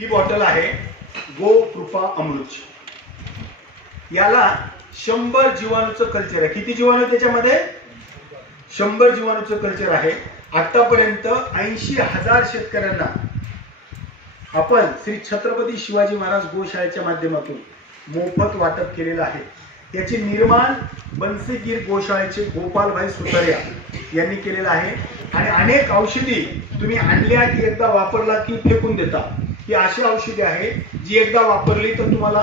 ही bottle आहे गो कृपा अमृत. याला शंभर जीवाणूचं कल्चर आहे. किती जीवाणू आहे त्याच्यामध्ये? शंभर जीवाणूचं कल्चर आहे. आतापर्यंत ऐंशी हजार शेतकऱ्यांना आपण श्री छत्रपती शिवाजी महाराज गोशाळेच्या माध्यमातून मोफत वाटप केलेलं आहे. याचे निर्माण बनसेगीर गोशाळेचे गोपालभाई सुतारिया यांनी केलेलं आहे. आणि अनेक औषधी तुम्ही आणल्या की एकदा वापरला की फेकून देता. ही अशी औषधे आहे जी एकदा वापरली तर तुम्हाला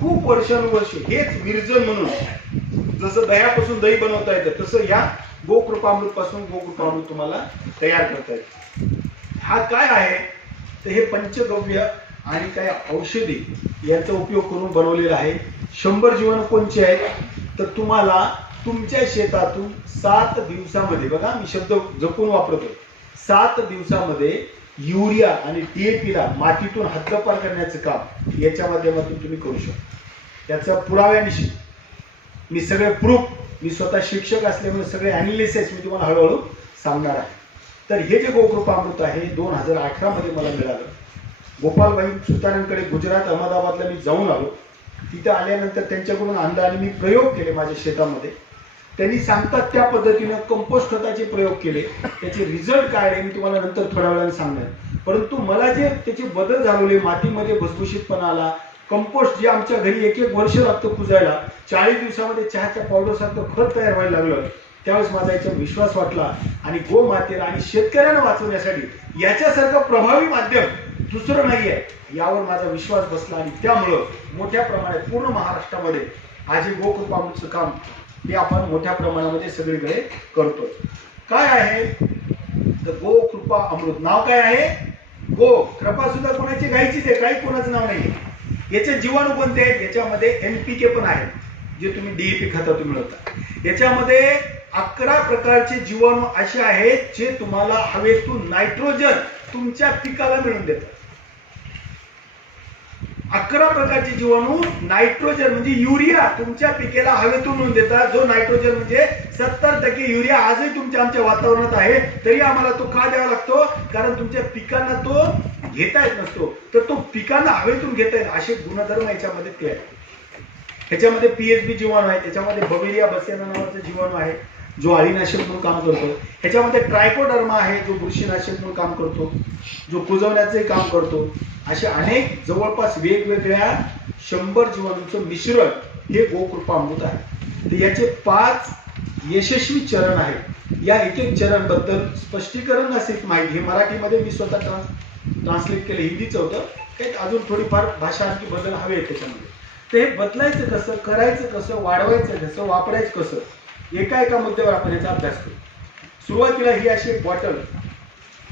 खूप वर्षानुवर्ष हेच विरजन म्हणून. जसं दह्यापासून दही बनवता येतं तसं या गोकृपामृत पासून गोकृपामृत तुम्हाला तयार करता येतं. हा काय आहे? तर हे पंचगव्य आणि काय औषधी याचा उपयोग करून बनवलेलं आहे. शंभर जीवन कोणचे आहेत? तर तुम्हाला तुमच्या शेतातून सात दिवसामध्ये बघा मी शब्द जपून वापरतो सात दिवसामध्ये युरिया आणि DAP ला मातीतून हद्दपार करण्याचं काम याच्या माध्यमातून तुम्ही करू शकता. त्याचा पुराव्यानिशी मी सगळे प्रूफ मी स्वतः शिक्षक असल्यामुळे सगळे अनालिसिस मी तुम्हाला हळूहळू सांगणार आहे. तर हे जे गोकृपामृत आहे दोन हजार अठरामध्ये मला मिळालं. गोपालभाई सुतारांकडे गुजरात अहमदाबादला मी जाऊन आलो. तिथं आल्यानंतर त्यांच्याकडून आणलं आणि मी प्रयोग केले माझ्या शेतामध्ये. त्यांनी सांगतात त्या पद्धतीनं कंपोस्ट खताचे प्रयोग केले. त्याचे रिझल्ट काय आहे मी तुम्हाला नंतर थोड्या वेळाने सांगणार परंतु मला जे त्याचे बदल झालेले मातीमध्ये भुसभुशीतपणा आला कंपोस्ट जे आमच्या घरी एक एक वर्ष लागतं कुजायला चाळीस दिवसामध्ये चहाच्या पावडरसारखं खत तयार व्हायला लागलं. त्यावेळेस माझा याच्यावर विश्वास वाटला आणि गो मातेला आणि शेतकऱ्यांना वाचवण्यासाठी याच्यासारखं प्रभावी माध्यम दुसरं नाही आहे यावर माझा विश्वास बसला आणि त्यामुळं मोठ्या प्रमाणात पूर्ण महाराष्ट्रामध्ये आज हे गोकृपामृतचं काम ते आपण मोठ्या प्रमाणामध्ये सगळीकडे करतो. काय आहे? तर गो कृपा अमृत नाव काय आहे? गो कृपा सुद्धा कोणाची गायचीच आहे. काही कोणाचं नाव नाही याचे जीवाणू कोणते आहेत? याच्यामध्ये एनपीके पण आहेत जे तुम्ही डीएपी खतातून मिळवता याच्यामध्ये अकरा प्रकारचे जीवाणू असे आहेत जे तुम्हाला हवेतून नायट्रोजन तुमच्या पिकाला मिळून देतात. अकरा प्रकारचे जीवाणू नायट्रोजन म्हणजे युरिया तुमच्या पिकेला हवेतून मिळून देतात. जो नायट्रोजन म्हणजे सत्तर टक्के युरिया आजही तुमच्या आमच्या वातावरणात आहे. तरी आम्हाला तो का द्यावा लागतो? कारण तुमच्या पिकांना तो घेता येत नसतो. तर तो पिकांना हवेतून घेता येत असे गुणधर्म याच्यामध्ये ते आहेत. ह्याच्यामध्ये पीएचबी जीवाणू आहे. त्याच्यामध्ये बबेरिया बसेना नावाचं जीवाणू आहे. जो अळीनाशक म्हणून काम करतो ह्याच्यामध्ये ट्रायकोडर्मा आहे जो बुरशीनाशक म्हणून काम करतो जो कुजवण्याचंही काम करतो असे अनेक जवळपास वेगवेगळ्या शंभर जीवाणूंचं मिश्रण हे गोकृपामृत आहे. तर याचे पाच यशस्वी चरण आहेत. या एक एक चरणबद्दल स्पष्टीकरण नसेल माहिती. हे मराठीमध्ये मी स्वतः ट्रान्स ट्रान्सलेट केलं. हिंदीचं होतं. एक अजून थोडीफार भाषा आणखी बदल हवे आहेत त्याच्यामध्ये. ते हे बदलायचं कसं करायचं कसं वाढवायचं कसं वापरायचं कसं एका एका मुद्द्यावर आपण याचा अभ्यास करू. सुरुवातीला ही अशी एक बॉटल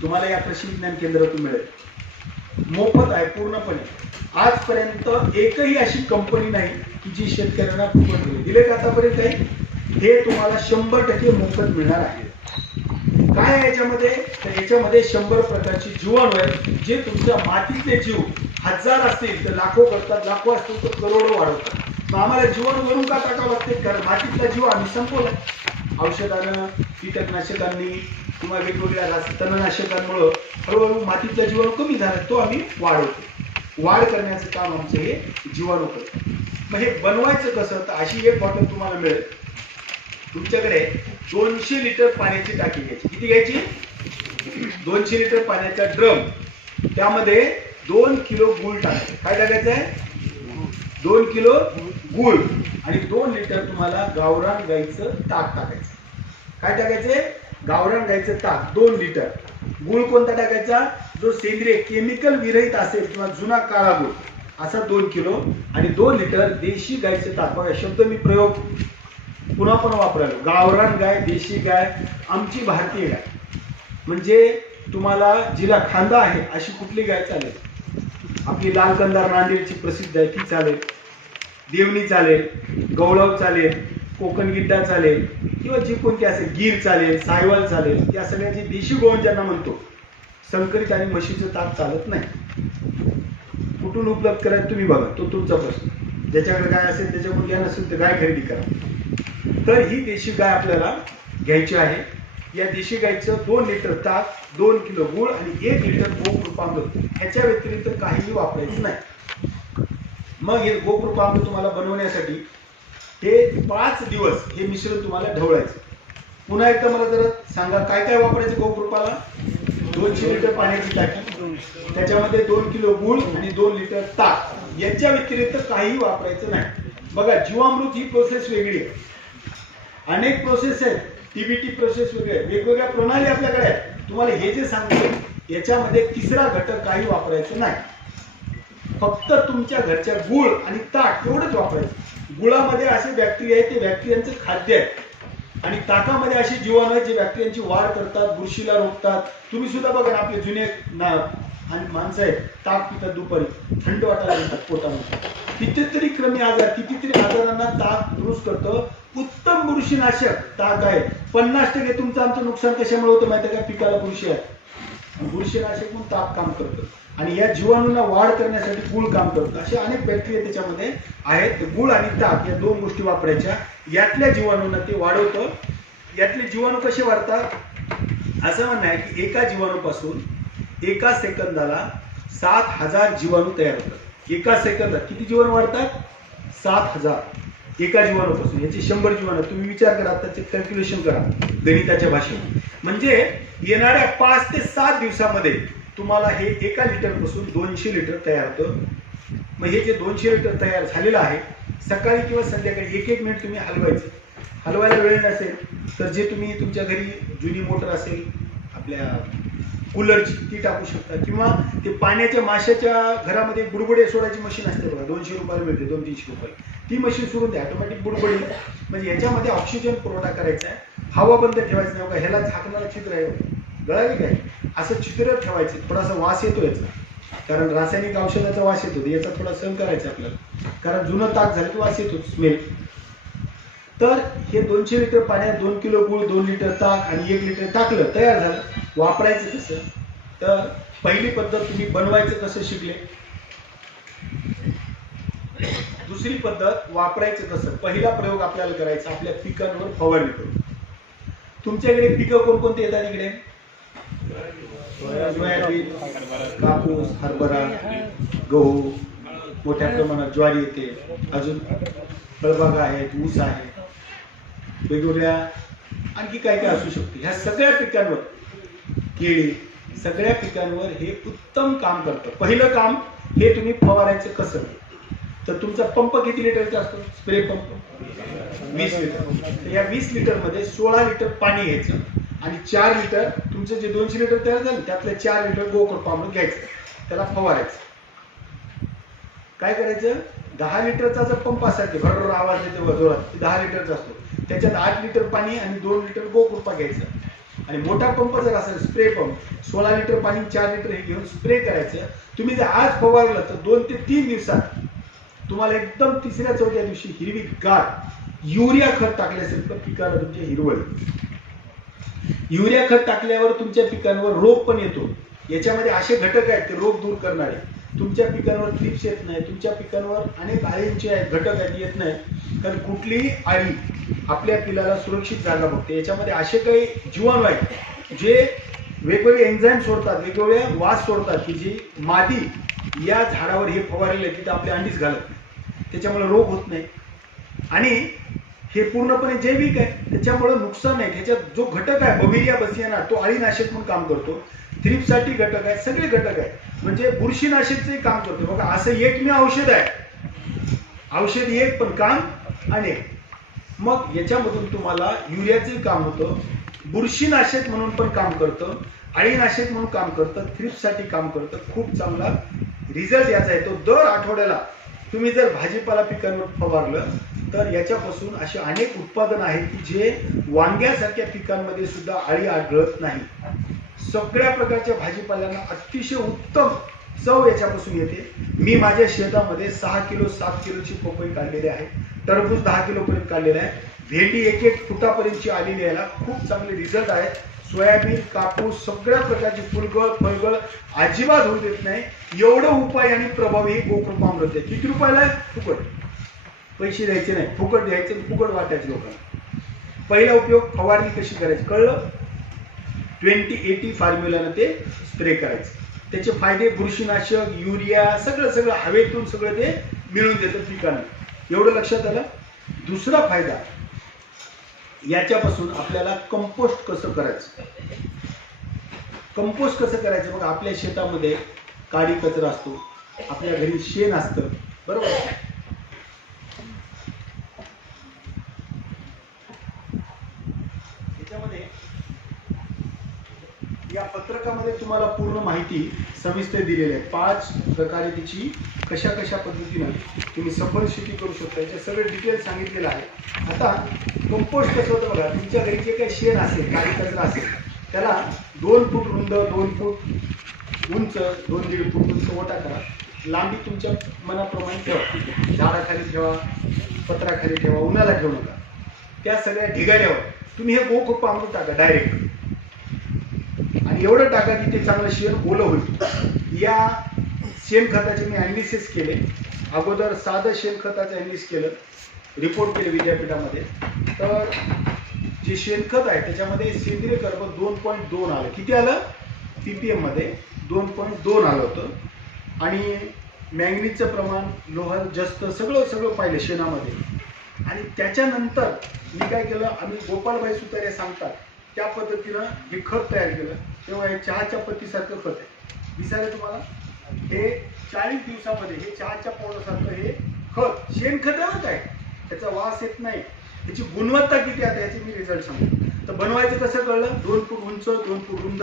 तुम्हाला या कृषी विज्ञान केंद्रातून मिळेल. मोफत आहे पूर्णपणे. आजपर्यंत एकही अशी कंपनी नाही की जी शेतकऱ्यांना फुकट दिली. दिले का आतापर्यंत काही हे तुम्हाला शंभर टक्के मोफत मिळणार आहे. काय आहे याच्यामध्ये? तर याच्यामध्ये शंभर प्रकारची जीवाणू आहेत जे तुमच्या मातीतले जीव हजार असतील तर लाखो करतात लाखो असतील तर करोडो वाढवतात. मग आम्हाला जीवन वरून का टाकावं लागते? कारण मातीतला जीव आम्ही संपवला औषधानं कीटकनाशकांनी किंवा वेगवेगळ्या रास- तणनाशकांमुळं हळूहळू मातीतला जीवाणू कमी झाला तो आम्ही वाढवतो. वाढ करण्याचं काम आमचं हे जीवाणू करतो मग हे बनवायचं कसं? तर अशी एक बॉटल तुम्हाला मिळेल. तुमच्याकडे दोनशे लिटर पाण्याची टाकी घ्यायची. किती घ्यायची? दोनशे लिटर पाण्याचा ड्रम त्यामध्ये दोन किलो गुळ टाकायचं. काय टाकायचं आहे दोन किलो गुळ आणि दोन लिटर तुम्हाला गावरान गाईचं ताक टाकायचं. काय टाकायचे? गावरान गाईचं ताक दोन लिटर. गुळ कोणता टाकायचा? जो सेंद्रिय केमिकल विरहित असेल किंवा जुना काळा गुळ. असा दोन किलो आणि दोन लिटर देशी गाईचं ताक. बघा शब्द मी प्रयोग पुन्हा पुन्हा वापरायला. गावरान गाय देशी गाय आमची भारतीय गाय. म्हणजे तुम्हाला जिला खांदा आहे अशी कुठली गाय चालेल? आपली लाल कंदार नांदेडची प्रसिद्ध आहे. ती चालेल. देवणी चालेल गवळव चालेल कोकण गिड्डा चालेल किंवा जी कोणती असेल गीर चालेल सायवाल चालेल या सगळ्याची देशी गोवण ज्यांना म्हणतो संकरित आणि म्हशीचं ताप चालत नाही. कुठून उपलब्ध करायचं तुम्ही बघा. तो तुमचा प्रश्न. ज्याच्याकडे गाय असेल त्याच्याकडून घ्या नसेल तर गाय खरेदी करा. तर ही देशी गाय आपल्याला घ्यायची आहे. या देशी गाईचं दोन लिटर ताक दोन किलो गुळ आणि एक लिटर गोकृपामृत. ह्याच्या व्यतिरिक्त काहीही वापरायचं नाही. मग हे गोकृपामृत तुम्हाला बनवण्यासाठी हे पाच दिवस हे मिश्रण तुम्हाला ढवळायचं. पुन्हा एकदा मला जरा सांगा काय काय वापरायचं गोकृपाला? दोनशे लिटर पाण्याची टाकी त्याच्यामध्ये दोन किलो गुळ आणि दोन लिटर ताक. याच्या व्यतिरिक्त काहीही वापरायचं नाही. बघा जीवामृत ही प्रोसेस वेगळी आहे. अनेक प्रोसेस आहेत. टीबीटी प्रोसेस वगैरे वेगवेगळ्या प्रणाली आपल्याकडे आहेत. तुम्हाला हे जे सांगते याच्यामध्ये तिसरा घटक काही वापरायचं नाही. फक्त तुमच्या घरच्या गुळ आणि ताक एवढंच वापरायचं. गुळामध्ये असे बॅक्टेरिया आहेत ते बॅक्टेरियांचं खाद्य आहे आणि ताकामध्ये असे जीवाणू आहेत जे बॅक्टेरियांची वाढ करतात बुरशीला रोखतात. तुम्ही सुद्धा बघा ना आपले जुने ना आणि माणसं आहेत. ताक पितात दुपारी. थंड वाटायला लागतात पोटामध्ये. कितीतरी क्रमी आजार कितीतरी आजारांना ताक दुरुस्त करतं. उत्तम बुरशीनाशक ताक आहे. पन्नास टक्के तुमचं आमचं नुकसान कशामुळे होतं माहिती आहे का? पिकाला बुरशी आहे. बुरशीनाशक म्हणून ताप काम करतं. आणि या जीवाणूंना वाढ करण्यासाठी गुळ काम करतं. असे अनेक बॅक्टेरिया त्याच्यामध्ये आहेत. गुळ आणि ताक या दोन गोष्टी वापरायच्या. यातल्या जीवाणूंना ते वाढवतं. यातले जीवाणू कसे वाढतात? असं म्हणणं आहे की एका जीवाणूपासून एका सेकंदाला सात हजार जीवाणू तयार होतात. एका सेकंदात किती जीवाणू वाढतात? सात हजार. एका जीवाणूपासून याची शंभर जीवाणू. तुम्ही विचार करा त्याचे कॅल्क्युलेशन करा गणिताच्या भाषेत म्हणजे येणाऱ्या पाच ते सात दिवसामध्ये तुम्हाला हे एका लिटरपासून दोनशे लिटर तयार होतं. मग हे जे दोनशे लिटर तयार झालेलं आहे सकाळी किंवा संध्याकाळी एक एक मिनिट तुम्ही हलवायचं. हलवायला वेळ नसेल तर जे तुम्ही तुमच्या घरी जुनी मोटर असेल आपल्या कूलरची ती टाकू शकता किंवा ते पाण्याच्या माशाच्या घरामध्ये बुडबुडे सोडायची मशीन असते बघा दोनशे रुपयाला मिळते दोन तीनशे रुपये. ती मशीन सोडून द्या ऑटोमॅटिक बुडबुडी. म्हणजे याच्यामध्ये ऑक्सिजन पुरवठा करायचा आहे. हवा बंद ठेवायचं नाही बघा ह्याला झाकणारा छिद्र आहे गळाली काय? असं छिद्र ठेवायचं थोडासा वास येतो याचा. कारण रासायनिक औषधाचा वास येतो याचा थोडा सहन करायचा आपल्याला. कारण जुनं ताक झालं की वास येतो स्मेल तर हे दोनशे लिटर पाण्यात दोन किलो गुळ दोन लिटर ताक आणि एक लिटर टाकलं तयार झालं. वापरायचं कसं? तर पहिली पद्धत तुम्ही बनवायचं कसं शिकले? दुसरी पद्धत वापरायचं कसं? पहिला प्रयोग आपल्याला करायचा आपल्या पिकांवर फवारणी करून. तुमच्याकडे पिकं कोणकोणते येतात इकडे? सोयाबीन कापूस हरभरा गहू मोठ्या प्रमाणात ज्वारी येते. अजून फळबागा आहेत ऊस आहे. वेगवेगळ्या आणखी काय काय असू शकते? ह्या सगळ्या पिकांवर. केळी सगळ्या पिकांवर हे उत्तम काम करतं. पहिलं काम हे तुम्ही फवारायचं कसं? तर तुमचा पंप किती लिटरचा असतो? Spray pump. वीस लिटर. या वीस लिटरमध्ये सोळा लिटर पाणी घ्यायचं आणि चार लिटर तुमचं जे दोनशे लिटर तयार झालं त्यातलं चार लिटर गोकृपामृत घ्यायचं. त्याला फवारायचं. काय करायचं? दहा लिटरचा जर पंप असायचं भरभर आवाज येते जोरात दहा लिटरचा असतो. त्याच्यात आठ लिटर पाणी आणि दोन लिटर गोकृपा घ्यायचं. आणि मोठा पंप जर असेल स्प्रे पंप सोळा लिटर पाणी चार लिटर हे घेऊन स्प्रे करायचं तुम्ही जर आज फवारलं तर दोन ते तीन दिवसात तुम्हाला एकदम तिसऱ्या चौथ्या दिवशी हिरवी गाठ युरिया खत टाकले असेल तर पिकाला तुमच्या हिरवळ. युरिया खत टाकल्यावर तुमच्या पिकांवर रोग पण येतो. याच्यामध्ये असे घटक आहेत ते रोग दूर करणारे. तुमच्या पिकांवर क्लिप्स येत नाही तुमच्या पिकांवर अनेक आईंचे आहेत घटक आहेत येत नाही कारण कुठलीही अळी आपल्या पिलाला सुरक्षित जागा बघते. याच्यामध्ये असे काही जीवाणू आहेत जे वेगवेगळे एन्झाईम सोडतात वेगवेगळे वास सोडतात की जी मादी या झाडावर हे फवारले तिथं आपले अंडीच घालत नाही. त्याच्यामुळे रोग होत नाही. आणि हे पूर्णपणे जैविक आहे. त्याच्यामुळे नुकसान आहे. ह्याच्यात जो घटक आहे बविरिया बसियाना तो अळीनाशक म्हणून काम करतो. थ्रिपसाठी घटक आहे सगळे घटक आहे. म्हणजे बुरशीनाशकचंही काम करतो. बघा असं एकमेव औषध आहे. औषध एक पण काम अनेक. मग याच्यामधून तुम्हाला युरियाचंही काम होतं. बुरशीनाशक म्हणून पण काम करतं. अळीनाशक म्हणून काम करतं. थ्रीपसाठी काम करतं. खूप चांगला रिझल्ट याचा येतो. दर आठवड्याला तुम्ही जर भाजीपाला पिकांवर फवारलं तर याच्यापासून असे अनेक उत्पादन आहेत की जे वांग्यासारख्या पिकांमध्ये सुद्धा आळी आढळत नाही. सगळ्या प्रकारच्या भाजीपाल्यांना अतिशय उत्तम चव याच्यापासून येते. मी माझ्या शेतामध्ये सहा किलो सात किलोची पपई काढलेली आहे. टरबूज दहा किलोपर्यंत काढलेला आहे. भेंडी एक एक फुटापर्यंतची आलेली याला. खूप चांगले रिझल्ट आहेत. सोयाबीन कापूस सगळ्या प्रकारची फुलगळ फळगळ अजिबात होऊ देत नाही. एवढं उपाय आणि प्रभावी हे गोकृपामृत आहे. किती रुपयाला आहे? फुकट. पैसे द्यायचे नाही फुकट द्यायचे फुकट वाटायचे लोकांना. पहिला उपयोग फवारणी कशी करायची कळलं? ट्वेंटी एटी फॉर्म्युलानं ते स्प्रे करायचं. त्याचे फायदे बुरशीनाशक युरिया सगळं सगळं हवेतून सगळं ते मिळून देतं पिकांना. एवढं लक्षात आलं? दुसरा फायदा याच्यापासून आपल्याला कंपोस्ट कसं करायचं? कंपोस्ट कसं करायचं? मग आपल्या शेतामध्ये काडी कचरा असतो आपल्या घरी शेण असतं बरोबर याच्यामध्ये पत्रकामध्ये तुम्हाला पूर्ण माहिती सविस्तर दिलेली आहे. पाच प्रकारे तिची कशा कशा पद्धतीनं तुम्ही सफल शेती करू शकता याचे सगळे डिटेल सांगितलेलं आहे. आता कंपोस्ट कसं होतं बघा तुमच्या घरी जे काही शेण असेल काही कचरा असेल त्याला दोन फूट रुंद दोन फूट उंच दोन दीड फूट उंच ओटा करा. लांबी तुमच्या मनाप्रमाणे ठेवा. झाडाखाली ठेवा पत्राखाली ठेवा उन्हाला ठेवू नका त्या सगळ्या ढिगाऱ्यावर तुम्ही हे गोखोप अमृत टाका डायरेक्ट आणि एवढं टाका की ते चांगलं शेण ओलं होईल. या शेणखताचे मी ॲनालिसिस केले. अगोदर साधं शेणखताचं ॲनालिसिस केलं. रिपोर्ट केले विद्यापीठामध्ये. तर जे शेणखत आहे त्याच्यामध्ये सेंद्रिय कर्ब दोन पॉईंट दोन आलं. किती आलं? पी पी एममध्ये दोन पॉईंट दोन आलं होतं. आणि मॅंगनीजचं प्रमाण लोह जास्त सगळं सगळं पाहिलं शेणामध्ये. आणि त्याच्यानंतर मी काय केलं? आम्ही गोपाळबाई सुतारे सांगतात त्या पद्धतीनं हे खत तयार केलं. तेव्हा हे चहाच्या पत्तीसारखं खत आहे. दिसायला तुम्हाला? हे चाळीस दिवसामध्ये हे चहाच्या पावडरसारखं हे खत शेणखत आहे त्याचा वास येत नाही. त्याची गुणवत्ता किती आहे याचे मी रिझल्ट सांगतो. तर बनवायचं कसं कळलं? दोन फूट उंच दोन फूट रुंद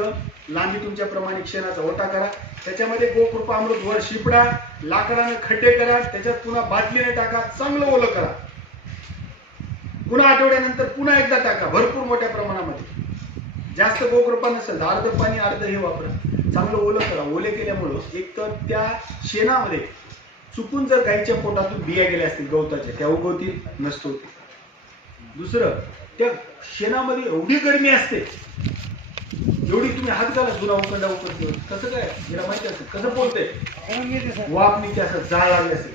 लांबी तुमच्या प्रमाणे शेणाचा ओटा करा. त्याच्यामध्ये गोकृपा अमृत वर शिपडा लाकडानं खड्डे करा. त्याच्यात पुन्हा बाटलीने टाका चांगलं ओलं करा. पुन्हा आठवड्यानंतर पुन्हा एकदा टाका भरपूर मोठ्या प्रमाणामध्ये. जास्त गोकृपा नसेल तर अर्ध पाणी अर्ध हे वापरा. चांगलं ओलं करा. ओले केल्यामुळं एक तर त्या शेणामध्ये चुकून जर गाईच्या पोटातून बिया गेल्या असतील गवताच्या त्या उगवतील होतील दुसरं त्या शेणामध्ये एवढी गरमी असते एवढी तुम्ही हात घाला जुना उकंडा उकळतो कसं काय? हिला माहिती असेल. कसं बोलते वाफ निघते असं जाळ लागले असेल.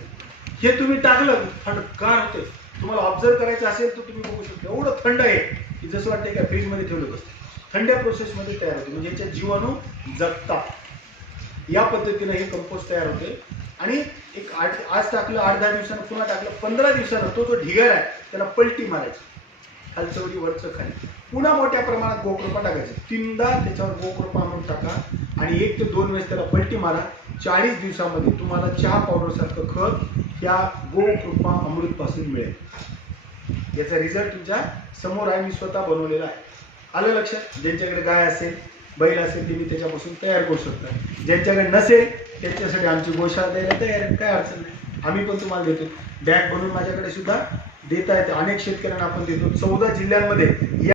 हे तुम्ही टाकलं थंडगार होते. तुम्हाला ऑब्झर्व करायचं असेल तर तुम्ही बघू शकता. एवढं थंड आहे की जसं वाटतं का फ्रीजमध्ये ठेवलं बसतं. थंड्या प्रोसेसमध्ये तयार होते. म्हणजे याच्या जीवाणू जगतात या पद्धतीनं हे कंपोस्ट तयार होते. आणि एक आठ आज टाकलं आठ दहा दिवसानं पुन्हा टाकलं पंधरा दिवसानं तो जो ढिगार आहे त्याला पलटी मारायची. खालचं वरी वरचं खाली. पुन्हा मोठ्या प्रमाणात गोकृपा टाकायचं. तीनदा त्याच्यावर गोकृपा म्हणून टाका. आणि एक ते दोन वेळेस त्याला पलटी मारा. चाळीस दिवसामध्ये तुम्हाला चहा पावडरसारखं खत या गोकृपा अमृतपासून मिळेल. याचा रिझल्ट तुमच्यासमोर आहे. मी स्वतः बनवलेला आहे. आलं लक्षात? ज्यांच्याकडे गाय असेल बैल असेल ते मी त्याच्यापासून तयार करू शकता ज्यांच्याकडे नसेल त्यांच्यासाठी आमची गोशाळा द्यायला तयार आहे. काय अडचण नाही. आम्ही पण तुम्हाला देतो. बॅग बनवून माझ्याकडे सुद्धा देता येते. अनेक शेतकऱ्यांना आपण देतो. चौदा जिल्ह्यांमध्ये या